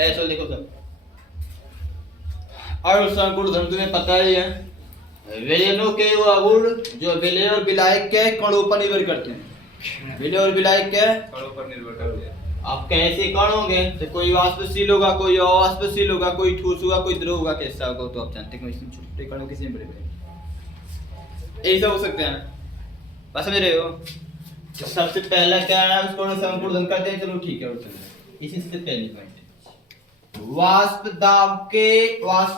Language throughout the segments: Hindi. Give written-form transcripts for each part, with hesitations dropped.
ऐसा देखो सर। और संकुल धन तुम्हें पता ही है, विलयनों के वो अगुण जो विलय और विलायक के कणों पर निर्भर करते हैं। विलय और विलायक के कणों पर निर्भर करते हैं। अब कैसे कण होंगे, तो कोई वाष्पशील होगा, कोई अवाष्पशील होगा, कोई ठोस होगा, कोई द्रव होगा, कैसा होगा तो आप जानते हैं। इसमें छोटे कणों किसी में बड़े बड़े ऐसा हो सकते हैं, बस समझ रहे हो। तो सबसे पहला क्या है, उसको संकुल करते हैं, चलो ठीक है। इसी से पहली पॉइंट वाष्प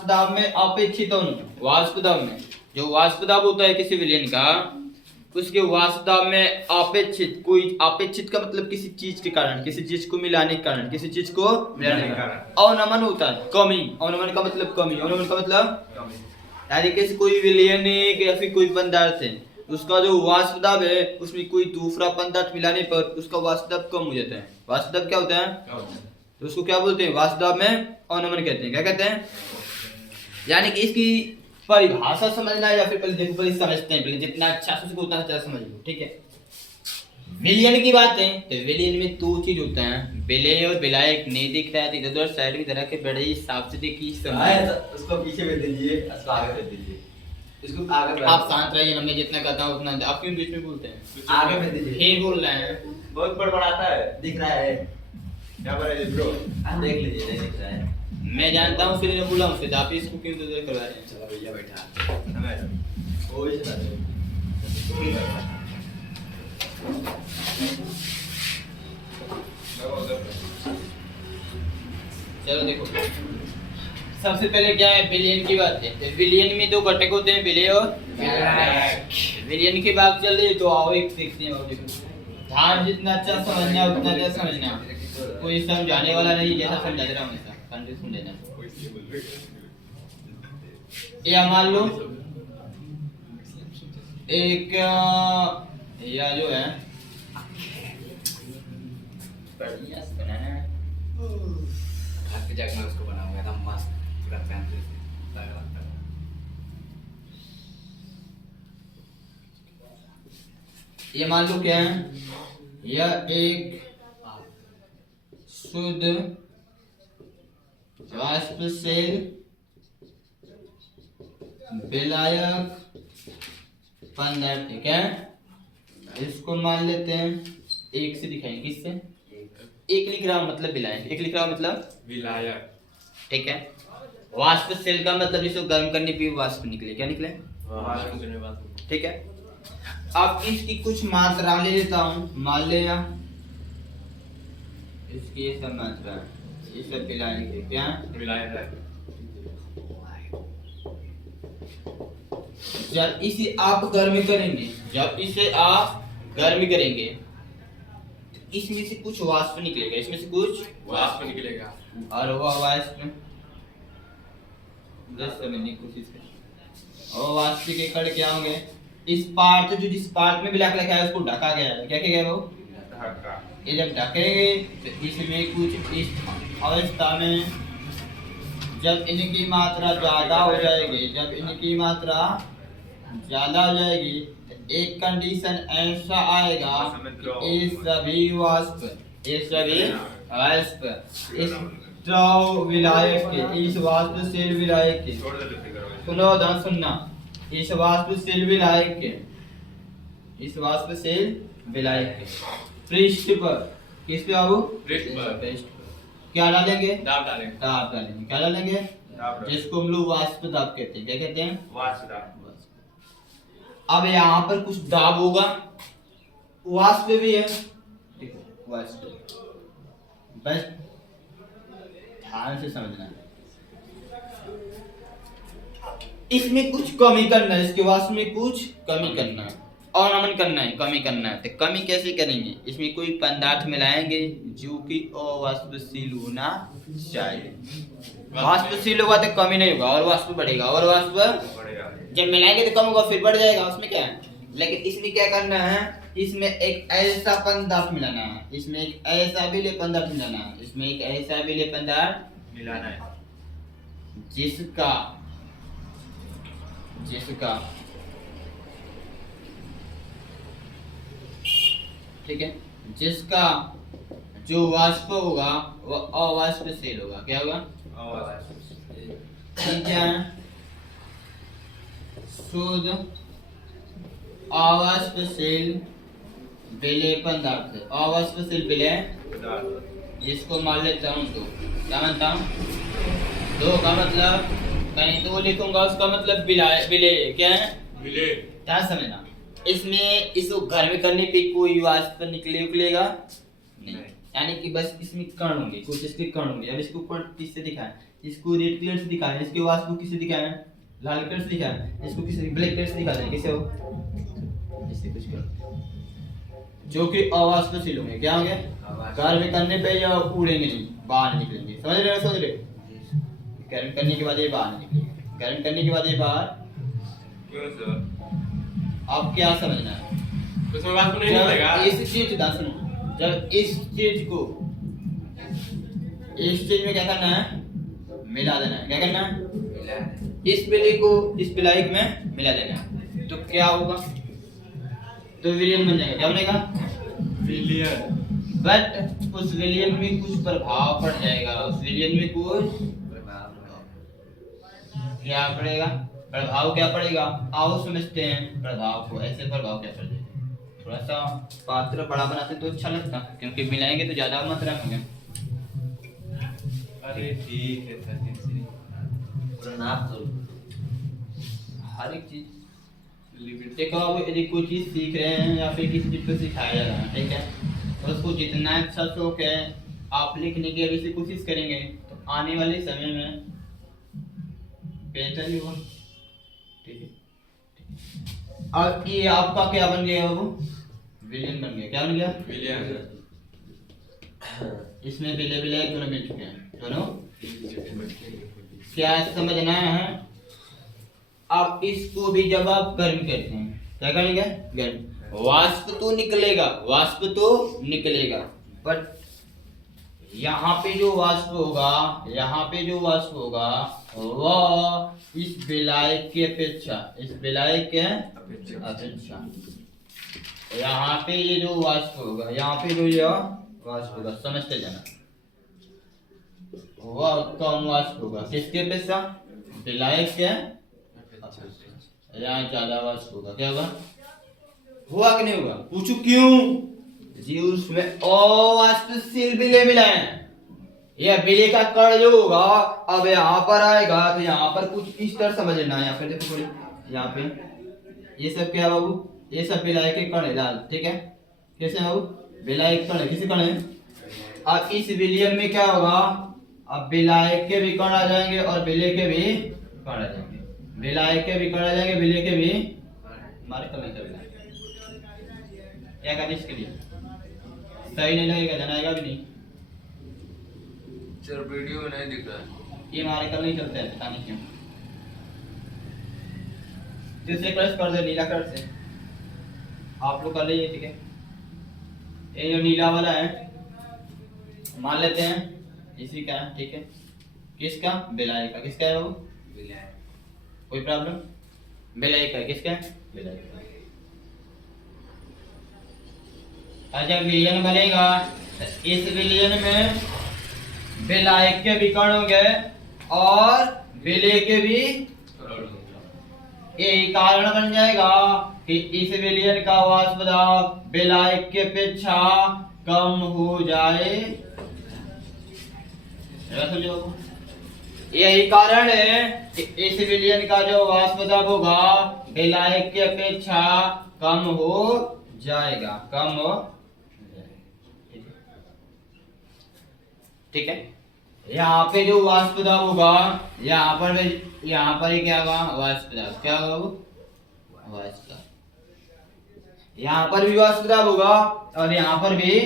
दाब में अपेक्षित होना। वाष्प दाब में जो वाष्प दाब होता है किसी विलयन का, उसके वाष्प दाब में अपेक्षित, कोई अपेक्षित का मतलब किसी चीज के कारण, किसी चीज को मिलाने के कारण, किसी चीज को मिलाने के कारण अवनमन होता है, कमी। अवनमन का मतलब कमी, अवनमन का मतलब यानी किसी कोई विलयन या फिर कोई पदार्थ है, उसका जो वाष्प दाब है उसमें कोई दूसरा पदार्थ मिलाने पर उसका वाष्प दाब कम हो जाता है। वाष्प दाब क्या होता है, तो उसको क्या बोलते हैं, वाष्प दाब में अवनमन कहते हैं। क्या कहते हैं, यानी कि इसकी परिभाषा समझना है, या फिर पहले देखो, पहले समझते हैं, पहले जितना अच्छा से उतना अच्छा समझ लो, ठीक है। विलयन की बात है तो विलयन में दो चीज होता है, विलय और विलायक। नहीं दिख रहा है तो इधर उधर साइड में तरह के बड़े हिसाब से देखिए, उसको पीछे भेज दीजिए, उसको आगे भेज दीजिए, इसको आगे। आप शांत रहिए ना, मैं जितना कहता हूँ उतना। आप क्यों बीच में बोलते हैं, आगे भेज दीजिए। फिर बोल रहे हैं, बहुत बड़बड़ाता है। दिख रहा है, क्या पर है ब्रो? देख लीजिए, नहीं दिख रहा है। मैं जानता हूँ, फिर बोला हूँ, फिर आप इसको क्यों इधर करवा रहे हैं। चलो भैया बैठा, वो इसे चलो देखो, सबसे पहले क्या है, विलयन की बात है। तो विलयन में दो घटक होते हैं, विलय और विलायक। विलयन की बात चल रही तो आओ एक सीखते हैं। देखो ध्यान जितना अच्छा समझना उतना अच्छा समझना, कोई समझाने वाला नहीं, जैसा समझा दे रहा हूँ वैसा कंटिन्यू सुन लेना। या मान लो एक या जो है बढ़िया से बनाना है, घर पे जाकर मैं उसको बनाऊंगा एकदम मस्त पूरा फैमिली लगा। ये मान लो क्या है, यह एक शुद्ध वाष्पशील विलायक पदार्थ है। क्या इसको मान लेते हैं, एक से दिखाएंगे, किससे, एक लिख रहा हूं मतलब विलायक, एक लिख रहा हूं मतलब विलायक, ठीक है। वाष्पशील का मतलब जिसको गर्म करने पे वाष्प निकले, क्या निकले, ठीक है। अब इसकी कुछ मात्रा ले लेता हूं, मान लिया इसकी ये सब मात्रा, ये सब विलायक है। क्या विलायक है। जब इसे आप गर्म करेंगे, जब इसे आप गर्म करेंगे तो इसमें से कुछ वाष्प निकलेगा, इसमें से कुछ वाष्प निकलेगा, और वह वाष्प जैसे समझने की कोशिश करें, और वाष्प के कण क्या होंगे, इस पार्ट जो जिस पार्ट में ब्लैक लिखा है उसको ढका गया है। क्या किया गया वो, ढका। ये जब ढकेंगे तो इसमें कुछ इस अवस्था में जब इनकी मात्रा ज्यादा हो जाएगी, जब इनकी मात्रा ज्यादा हो जाएगी तो एक कंडीशन ऐसा आएगा कि ये सभी वाष्प इस द्रव विलायक के, इस वाष्पशील विलायक के, सुनो ध्यान सुनना, इस वाष्पशील विलायक के, इस वाष्पशील विलायक के पृष्ठ पर, किस पे आओ, पृष्ठ पर क्या डालेंगे, दाब डालेंगे, दाब डालेंगे। क्या डालेंगे, जिसको हम लोग वाष्प दाब कहते हैं। क्या कहते हैं, वाष्प दाब। अब यहाँ पर कुछ दाब होगा, वाष्प भी है, देखो वाष्प, बस ध्यान से समझना है। इसमें कुछ कमी करना है, इसके वाष्प में कुछ कमी करना है, अवनमन करना है, कमी करना है। तो कमी कैसे करेंगे, इसमें कोई पदार्थ मिलाएंगे जो कि अवाष्पशील होना चाहिए। वाष्पशील होगा तो कमी नहीं होगा, और वाष्प बढ़ेगा, और वाष्प बढ़ेगा। जब मिलाएंगे तो कम होगा, फिर बढ़ जाएगा, उसमें क्या है। लेकिन इसमें क्या करना है, इसमें एक ऐसा पदार्थ मिलाना है, इसमें एक ऐसा विलय पदार्थ मिलाना है, इसमें एक ऐसा विलय पदार्थ मिलाना है जिसका ठीक है, जिसका जो वाष्प होगा वो अवाष्पशील होगा। क्या होगा? ठीक है, शुद्ध अवाष्पशील विलेय पदार्थ। अवाष्पशील विलेय जिसको मान लेता हूँ दो। क्या मानता हूँ? दो का मतलब कहीं दो लिखूंगा उसका मतलब विलेय। क्या है? विलेय। क्या समझना, इसमें इसको गर्म करने पे कोई वाष्प निकलेगा नहीं, यानी कि बस इसमें कण होंगे, कुछ इसके कण होंगे। अब इसको कण किससे दिखाएं? इसको रेड कलर से दिखाएं, इसके वाष्प को किससे दिखाएं? लाल कलर से दिखाएं, इसको किससे ब्लैक कलर से दिखा दें। किसे हो? इससे कुछ कर जो कि अवाष्पशील होंगे। क्या होंगे? गर्म करने पे या उड़ेंगे नहीं, बाहर निकलेंगे। समझ रहे हो? समझ रहे हो? गर्म करने के बाद ये बाहर निकलेंगे, गर्म करने के बाद ये बाहर। क्यों सर? अब क्या समझना है? उसमें वाष्प नहीं निकलेगा। इस चीज का सुनो, जब इस चीज को इस चीज में क्या करना है? मिला देना है। क्या करना है? इस विलेय को इस विलायक में मिला देना है, तो क्या होगा? तो विलयन बन जाएगा। क्या बनेगा? विलयन। बट उस विलयन में कुछ प्रभाव पड़ जाएगा। उस विलयन में कुछ क्या पड़ेगा? प्रभाव क्या पड़ेगा? आओ समझते हैं प्रभाव को। ऐसे प्रभाव क्या पड़ जाएगा? थोड़ा सा पात्र बड़ा बनाते तो अच्छा लगता, क्योंकि मिलाएंगे तो ज्यादा मात्रा में होगा। अरे ठीक है सर, हर एक चीज देखो, अब यदि कोई चीज सीख रहे हैं या फिर किसी चीज को सिखाया जा रहा है, ठीक है, तो उसको जितना अच्छा शौक है आप लिखने की अभी से कोशिश करेंगे तो आने वाले समय में बेहतर ही होगा। ठीक है, अब ये आपका क्या बन गया? बाबू विलयन बन गया। क्या बन गया? विलयन। इसमें विलय विलय दोनों मिल चुके हैं। दोनों क्या समझना है? अब इसको भी जब आप गर्म करते हैं, क्या करेंगे? गर्म। वाष्प तो निकलेगा, वाष्प तो निकलेगा, बट यहाँ पे जो वाष्प होगा, यहाँ पे जो वाष्प होगा वह इस विलायक की अपेक्षा, इस विलायक के अपेक्षा यहाँ पे ये जो वाष्प होगा, यहाँ पे जो यह वाष्प होगा, समझते जाना, वह कम वाष्प होगा। किसके अपेक्षा? विलायक के। यहाँ ज्यादा वाष्प होगा। क्या होगा? हुआ कि नहीं हुआ? पूछो क्यों? जी उसमें अवाष्पशील विलेय मिला है। यह विलेय का कण जो होगा अब यहाँ पर आएगा, तो यहाँ पर कुछ इस तरह समझना है। यहाँ पर देखो थोड़ी, यहाँ पे ये सब क्या बाबू? ये सब विलायक के कण है लाल। ठीक है, कैसे बाबू? विलायक कण है। किसी कण है? अब इस विलयन में क्या होगा? अब विलायक के भी कण आ जाएंगे और विलेय के भी कण आ जाएंगे। विलायक के भी कण आ जाएंगे, विलेय के भी। हमारे कल नहीं चलेगा क्या कर इसके लिए सही नहीं लगेगा, जनाएगा भी नहीं। सर वीडियो में नहीं दिख रहा है। ये हमारे कल नहीं चलता है, पता नहीं क्यों। दूसरे कलर कर दे, नीला कलर से आप लोग कर लीजिए। ठीक है, ये जो नीला वाला है मान लेते हैं इसी का है। ठीक है, किसका? विलायक का। किसका है वो? विलयन। कोई प्रॉब्लम? विलायक का। किसका? विलायक का। अच्छा, विलयन बनेगा, इस विलयन में विलायक के भी कण होंगे और विलेय के भी। यही कारण बन जाएगा कि इस विलयन का वाष्प दाब विलायक के अपेक्षा कम हो जाए। यही कारण है कि इस विलयन का जो वाष्प दाब होगा विलायक के अपेक्षा कम हो जाएगा। कम हो, ठीक है। यहाँ पे जो वाष्प दाब होगा, यहाँ पर ही क्या होगा? वाष्प दाब। क्या होगा वो? वाष्प दाब। यहाँ पर भी वाष्प दाब होगा और यहाँ पर भी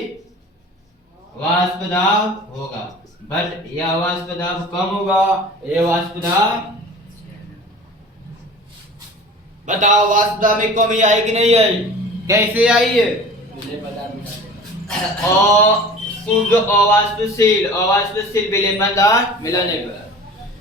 वाष्प दाब होगा, बट यह वाष्प दाब कम होगा, ये वाष्प दाब। बताओ वाष्प दाब में कमी आई कि नहीं आई? कैसे आई है? मुझे पता नहीं। शुद्ध अवाष्पशील विलेय पदार्थ मिलने पर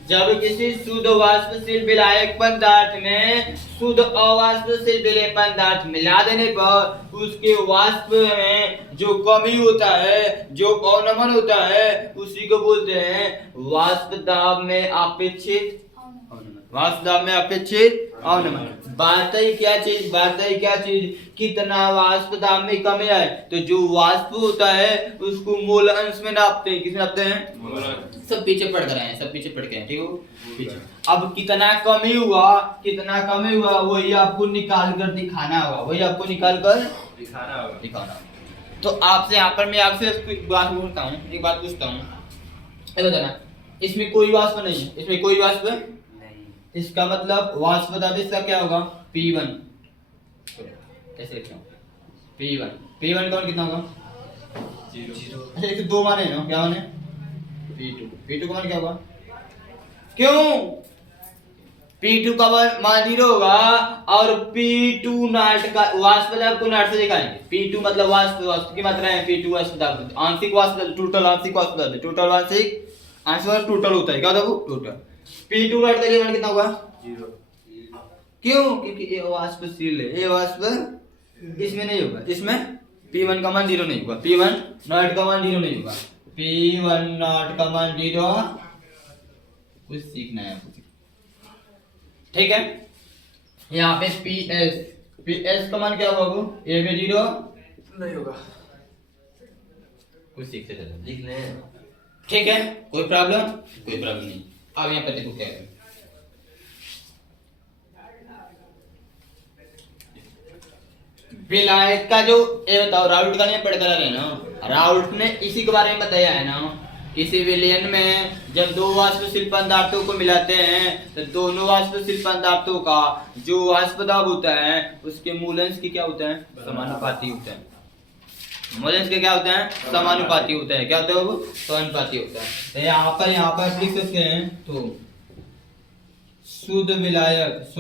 जब किसी शुद्ध वाष्पशील विलायक पदार्थ में शुद्ध अवाष्पशील विलेय पदार्थ मिला देने पर उसके वाष्प में जो कमी होता है, जो अवनमन होता है, उसी को बोलते हैं वाष्प दाब में अपेक्षित वाष्प दाब में अपेक्षित अवनमन। बात ही क्या चीज, कितना वाष्प दाब में कमी है तो जो वाष्प होता है उसको मोल अंश में नापते हैं। किसमें नापते हैं? सब पीछे पढ़ कर आए हैं, सब पीछे पढ़ के हैं, ठीक हो पीछे। अब कितना कमी हुआ वही आपको निकाल कर दिखाना होगा, दिखाना। तो आपसे यहाँ पर मैं आपसे एक बात पूछता हूँ, ये बताना, इसमें कोई वाष्प नहीं है, इसमें कोई वाष्प नहीं। इसका मतलब वाष्प दाब इसका क्या होगा? P1। कैसे लिखते हैं? P1 का मान कितना होगा? 0। अच्छा इसके दो मान है ना, क्या मान है? P2 का मान क्या होगा? क्यों? P2 का मान 0 होगा और P2 नाट का वाष्प दाब को नाट से दिखाएंगे। P2 मतलब वाष्प की मात्रा है, P2 वाष्प दाब, आंशिक वाष्प दाब, टोटल आंशिक वाष्प दाब, टोटल आंशिक आंशिक टोटल होता है, क्या होता है वो? टोटल। P2 नाट का मान कितना होगा? 0। क्यों? क्योंकि ये वाष्पशील है, ये वाष्प इसमें नहीं होगा, इसमें P1 का मान 0 नहीं होगा, P1 नॉट का मान 0 नहीं होगा, P1 नॉट का मान 0। कुछ सीखना है आपको, ठीक है। यहाँ पे PS का मान क्या होगा? ये भी 0 नहीं होगा। कुछ सीखते चलो, लिख ले। ठीक है। कोई प्रॉब्लम नहीं। अब यहाँ पे देखो क्या है, विलायक का जो ये बताओ, राउल्ट का नहीं पढ़ कर रहे ना, राउल्ट ने इसी के बारे में बताया है ना, किसी विलयन में जब दो वाष्पशील पदार्थों को मिलाते हैं तो दोनों वाष्पशील पदार्थों का जो वाष्प दाब होता है उसके मूलंश की क्या होता है? समानुपाती होता है। मूलंश के क्या होता है? समानुपाती होता है। क्या होता है वो? समानुपाती होता है। तो यहाँ पर लिख सकते हैं, तो शुद्ध विलायक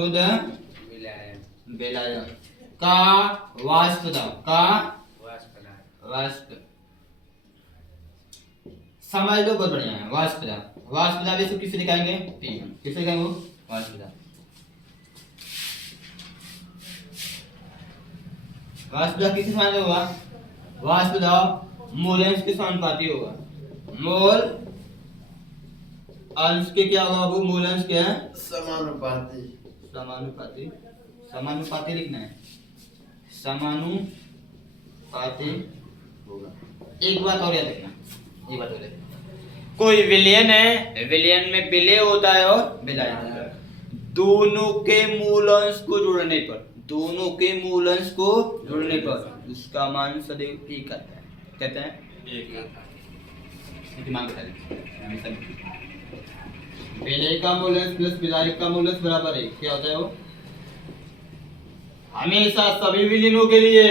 का वाष्प दाब वाष्प समझ लो, बहुत बढ़िया है। वाष्प दाब इसको किससे लिखाएंगे? P1। किससे लिखाएंगे वो? वाष्प दाब किससे समानुपाती होगा? वाष्प दाब मूलंश के समानुपाती होगा। मोल अंश के क्या होगा? वो मूलंश क्या है? समानुपाती लिखना है, समानुपाती होगा। एक बात और याद रखना, कोई विलयन है, विलयन में विलेय होता है और विलायक होता है। दोनों के मूलंश को जोड़ने पर उसका मान सदैव एक आता है। कहते हैं दिमाग बता दीजिए, विलेय का मूलंश प्लस विलायक का मूलंश बराबर 1। क्या होता है वो? हमेशा सभी विलयनों के लिए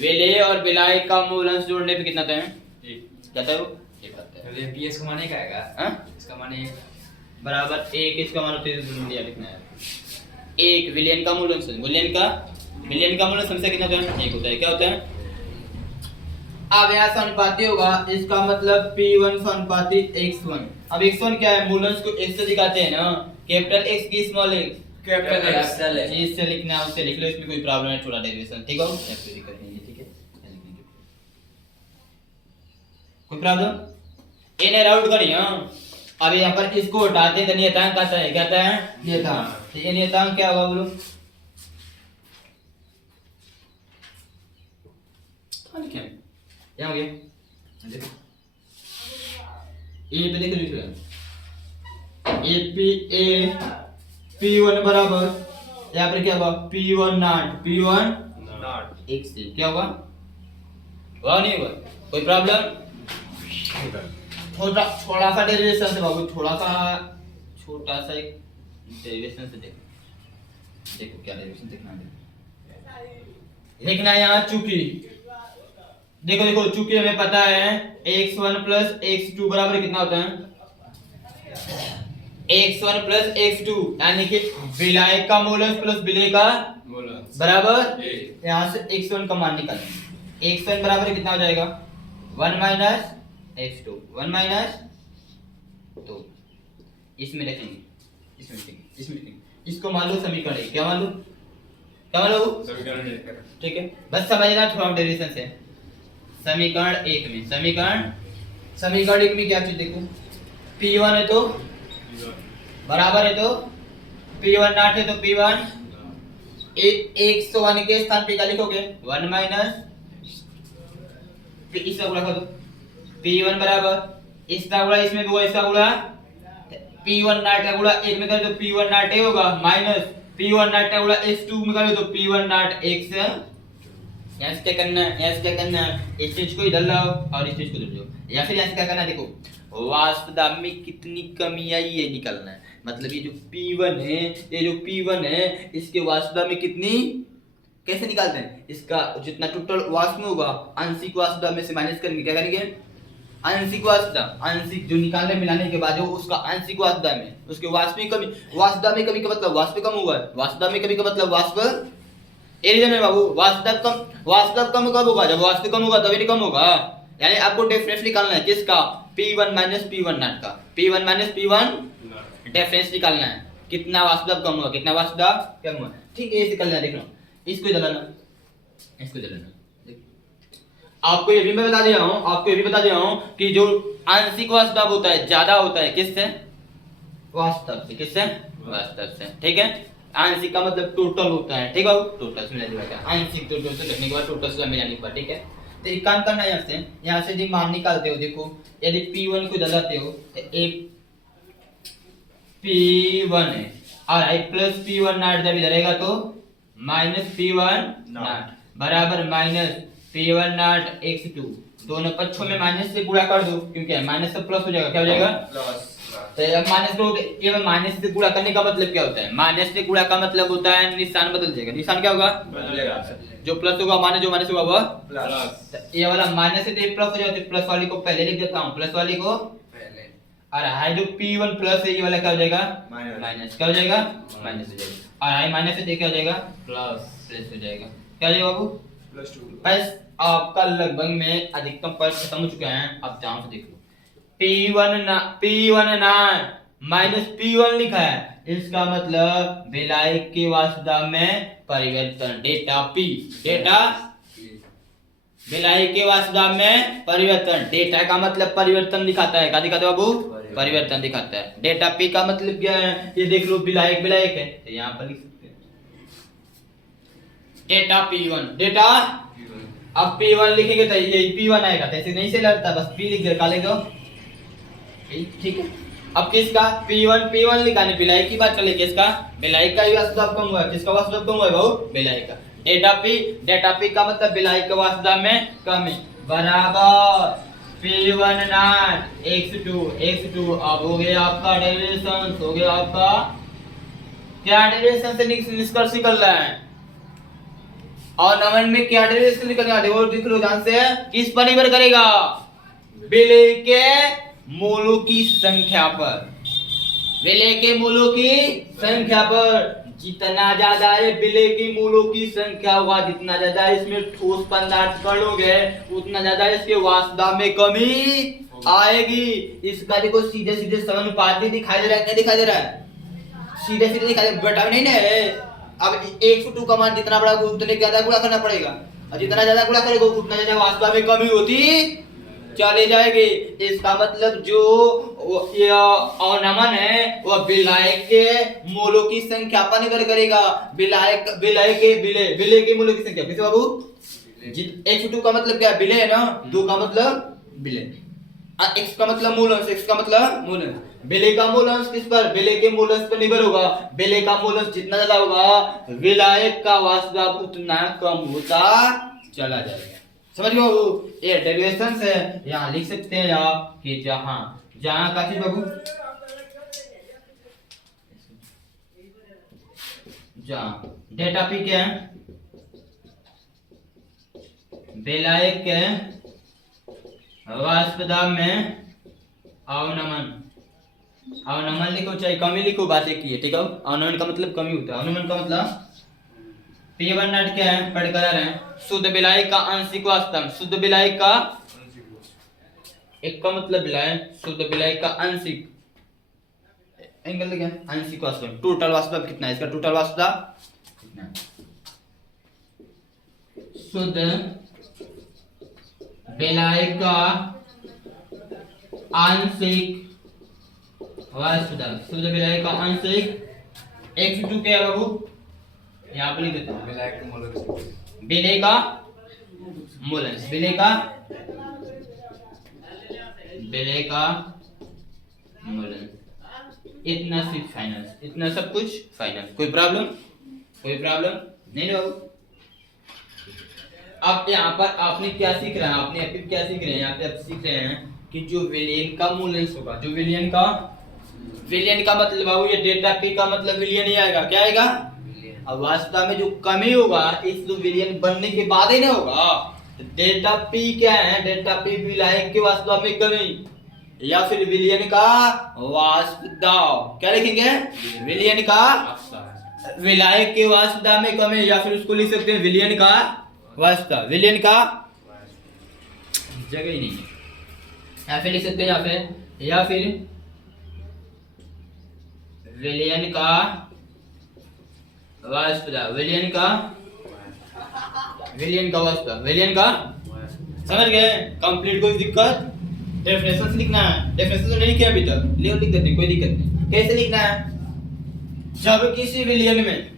विलेय और विलायक का मूलंश जोड़ने पे कितना आता है? 1। क्या आता है वो? 1 आता है। ये PS का मान क्या आएगा? हां, इसका मान 1 बराबर 1। इसका मान होता है लिया लिखना है 1। विलयन का मूलंश हमेशा कितना होता है? 1 होता है। क्या होता है? अब यहाँ समानुपाती होगा, इसका मतलब P1 समानुपाती x1। अब x1 क्या है? मूलंश को x से दिखाते हैं ना, कैपिटल X की स्मॉल x, कैपिटल X जिससे लिखना है उससे लिख लो, इसमें कोई प्रॉब्लम है? छोटा डेरिवेशन, ठीक है, ऐसे दिक्कत नहीं है, ठीक है, कोई प्रॉब्लम? इन्हें राउट करिए। अब यहाँ पर इसको हटाते हैं तो नियतांक आता है। क्या आता है? नियतांक। तो ये नियतांक क्या होगा बोलो? क्या हो गया? ए पे देखो, लिख रहा P1 बराबर, यहाँ पर क्या होगा? P1 नॉट x से क्या होगा? वह नहीं हुआ, कोई प्रॉब्लम? थोड़ा सा डेरिवेशन से बाबू, छोटा सा एक डेरिवेशन से देखो क्या डेरिवेशन देखना है। लिखना है यहाँ चूंकि, देखो चूंकि हमें पता है x1 प्लस x2 बराबर कितना होता है? x1 प्लस x2, यानी कि विलायक का मूलंश प्लस विलेय का बराबर, यहाँ से x1 का मान निकालेंगे। x1 बराबर कितना हो जाएगा? 1 माइनस x2, 1 माइनस तो इसमें रखेंगे, इसमें रखेंगे। इसको मान लो समीकरण एक, क्या मान लो, क्या मान लो, समीकरण एक है। ठीक है, बस समझना थोड़ा डेरिवेशन से। समीकरण एक में, समीकरण एक में क्या चीज देखो, P1 है तो बराबर है तो P1 नॉट है तो P1 101 के स्थान पे क्या लिखोगे 1 माइनस इसका गुणा कर दो, P1 बराबर इसका गुणा इसमें भी हुआ, इसका गुणा P1 नॉट का गुणा 1 में कर दो P1 नॉट ए होगा माइनस P1 नॉट का गुणा S2 में कर दो P1 नॉट 1 से। यहाँ से क्या करना है, यहाँ से क्या करना है, इस चीज को इधर लाओ और इस चीज को इधर लाओ, या फिर यहाँ से क्या करना है, देखो वास्तव दाब में कितनी कमी आई ये निकालना है। मतलब ये जो P1 है, ये जो P1 है इसके वास्तव में कितनी, कैसे निकालते हैं, इसका जितना टोटल वास्तव में होगा आंशिक वास्तव में से माइनस करेंगे, क्या करेंगे आंशिक वास्तव, आंशिक जो निकालने मिलाने के बाद जो उसका आंशिक वास्तव में उसके वास्तविक कमी, वास्तव में कमी का मतलब वास्तविक कम हुआ है, वास्तव में कमी का मतलब वास्तव ये रीजन है बाबू, वास्तव कम कब होगा, जब वास्तविक कम होगा तभी कम होगा। यानी आपको डिफरेंस निकालना है किसका, P1 माइनस P1 नॉट का, P1 माइनस P1 डिफरेंस निकालना है, कितना वास्तव कम हुआ, कितना वास्तव कम हुआ, ठीक है। ये निकलना है, देखना इसको जलाना, इसको जलाना। आपको ये भी मैं बता दिया हूं, आपको ये भी बता दिया हूं कि जो आंशिक वास्तव होता है ज्यादा होता है किससे, वास्तव से, किससे वास्तव से, ठीक है। आंशिक का मतलब टोटल होता है, ठीक है, टोटल से मिला जाएगा, आंशिक टोटल से लिखने के बाद टोटल से मिलाने के बाद, ठीक है। तो एक काम करना है, यहाँ से जो मान निकालते हो, देखो यदि P1 को जलाते हो तो एक P1 है और आई प्लस P1 नॉट जब इधर रहेगा तो माइनस P1 नॉट बराबर माइनस P1 नॉट x2, दोनों पक्षों में माइनस से गुणा कर दो क्योंकि माइनस से प्लस हो जाएगा, क्या हो जाएगा प्लस। तो अब माइनस को ये माइनस से गुणा करने का मतलब क्या होता है, माइनस से गुणा का मतलब होता है निशान बदल जाएगा, निशान क्या होगा बदलेगा, जो प्लस होगा माइनस, जो माइनस होगा वह प्लस। तो ये वाला माइनस से तो प्लस हो जाएगा, तो प्लस वाले को पहले लिख देता हूं, प्लस वाले को पहले और हाई जो P1 प्लस है ये वाला क्या हो जाएगा माइनस। माइनस, क्या हो जाएगा माइनस हो जाएगा, और हाई माइनस से क्या हो जाएगा प्लस हो जाएगा, क्या हो जाएगा बाबू +2। बस आपका लगभग में अधिकतम पॉइंट खत्म हो चुका है। अब ध्यान से देख लो, P1 ना माइनस P1 लिखा है, इसका मतलब विलायक के वास्तव में परिवर्तन, डेटा P, डेटा विलायक के वास्तव में परिवर्तन, डेटा का मतलब परिवर्तन दिखाता है, क्या दिखाता है बाबू परिवर्तन दिखाता है। डेटा P का मतलब क्या है, ये देख लो विलायक है तो यहाँ पर लिख सकते हैं डेटा P1, डेटा अब P1 लिखेंगे तो यही P1 आएगा, तो ऐसे नहीं से लड़ता, बस P लिख दे, काले दो, ठीक है। अब किसका P1 लिखाने विलायक की बात कर ले, किसका विलायक का वास्तव कम हुआ, किसका वास्तव कम हुआ बाबू विलायक का, डेटा P का मतलब विलायक के वास्तव में कम है, बराबर P1 नॉट x2 अब हो गया आपका डेरिवेशन, हो गया आपका क्या डेरिवेशन से निष्कर्ष निकल रहा है, और नमन में क्या डेरिवेशन निकल रहा है, वो देख लो ध्यान से, किस पर निर्भर करेगा, विलय के मूलों की संख्या पर, विलय के मूलों की संख्या पर, जितना ज्यादा है विलय के मूलों की संख्या हुआ, जितना ज्यादा इसमें ठोस पदार्थ कणोगे उतना ज्यादा इसके वास्तव में कमी आएगी। इसका देखो सीधे सीधे समानुपाती दिखाई दे रहा है, क्या दिखाई दे रहा है, सीधे सीधे दिखाई दे, बटा नहीं ना। अब 102 का मान जितना बड़ा होगा उतने ज्यादा गुणा करना पड़ेगा, और जितना ज्यादा गुणा करेगा उतना ज्यादा वास्तव में कमी होती चले जाएगी। इसका मतलब जो अवनमन है वह विलायक के मूलों की संख्या पर निर्भर करेगा, विलय के मूलों की संख्या, किसे बाबू 102 का मतलब क्या है विलय है ना, 2 का मतलब विलय, x का मतलब मूलंश, x का मतलब मूलंश, विलय का मूलंश किस पर, विलय के मूलंश पर निर्भर होगा, विलय का मूलंश जितना ज्यादा होगा विलायक का वास्तव उतना कम होता चला जाएगा। समझ लो ये डेरिवेशन से यहाँ लिख सकते हैं आप कि जहाँ का चीज बाबू जहाँ डेटा P क्या है, विलायक के वास्तव में अवनमन लिखो चाहे कमी लिखो, बात एक ही है, ठीक है। अवनमन का मतलब कमी होता है, अवनमन का मतलब P1 नॉट क्या है पढ़ कर रहे हैं, शुद्ध विलायक का आंशिक वास्तव, शुद्ध विलायक का एक का मतलब विलायक, शुद्ध विलायक का आंशिक एंगल क्या आंशिक वास्तव टोटल वास्तव कितना है इसका टोटल वास्तव कितना है शुद्ध विलायक का आंशिक वास्तव शुद्ध विलायक का आंशिक x2 क्या है बाबू यहाँ पर लिख देता हूँ विलायक का मोलर विलय का मूलंश विलय का मूलंश इतना सिर्फ फाइनल इतना सब कुछ फाइनल कोई प्रॉब्लम नहीं बाबू अब यहाँ पर आपने क्या सीख रहे हैं आपने अभी क्या सीख रहे हैं यहाँ पे आप सीख रहे हैं कि जो विलयन का मूलंश होगा जो विलयन का मतलब बाबू ये डेल्टा पी का मतलब विलयन ही आएगा क्या आएगा अब वास्तव में जो कमी होगा इस जो विलयन बनने के बाद ही ना होगा डेल्टा पी क्या है डेल्टा पी विलायक के वास्तव में कमी या फिर विलयन का वास्तव क्या लिखेंगे विलयन का विलायक के वास्तव में कमी या फिर उसको लिख सकते हैं विलयन का वास्तव विलयन का जगह ही नहीं है या फिर लिख सकते हैं या फिर विलयन का वास्तव विलयन का समझ गए कंप्लीट कोई दिक्कत डेफिनेशन लिखना है डेफिनेशन तो नहीं किया अभी तक लिख देते हैं कोई दिक्कत नहीं कैसे लिखना है जब किसी विलयन में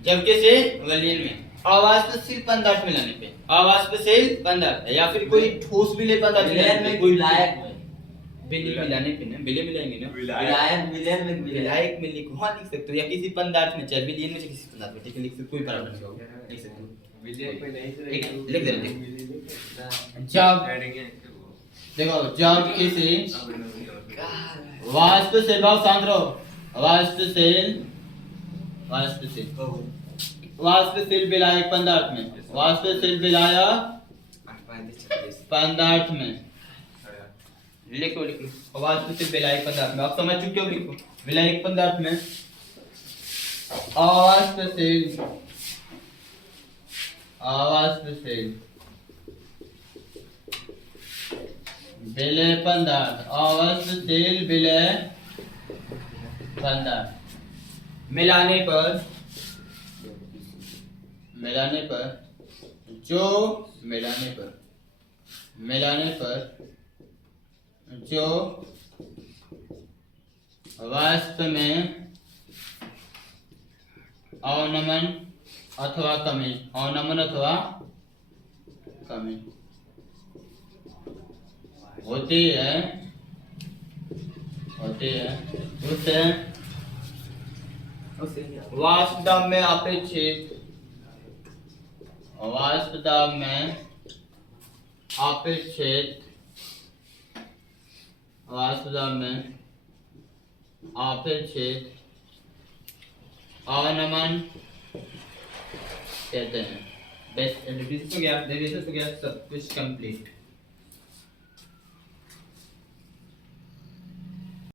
अवाष्पशील पदार्थ मिलाने पे अवाष्पशील पदार्थ या फिर कोई ठोस विलय पदार्थ विलयन में कोई विलायक में विलय मिलाने पे ना विलय मिलाएंगे ना विलायक में लिखो हाँ लिख सकते हो या किसी पदार्थ में चाहे विलयन में चाहे किसी पदार्थ में ठीक है लिख सकते कोई प्रॉब्लम नहीं होगा लिख सकते हो लिख दे जब देखो जब किसी वाष्पशील भाव शांत रहो वाष्पशील विलायक पदार्थ में लिखो वाष्पशील विलायक पदार्थ में आप समझ चुके हो लिखो विलायक पदार्थ में अवाष्पशील विलय पदार्थ मिलाने पर जो वास्तव में अवनमन अथवा कमी होती है उसे वास्तव में अपेक्षित अवनमन कहते हैं। बस हो गया सब कुछ कंप्लीट।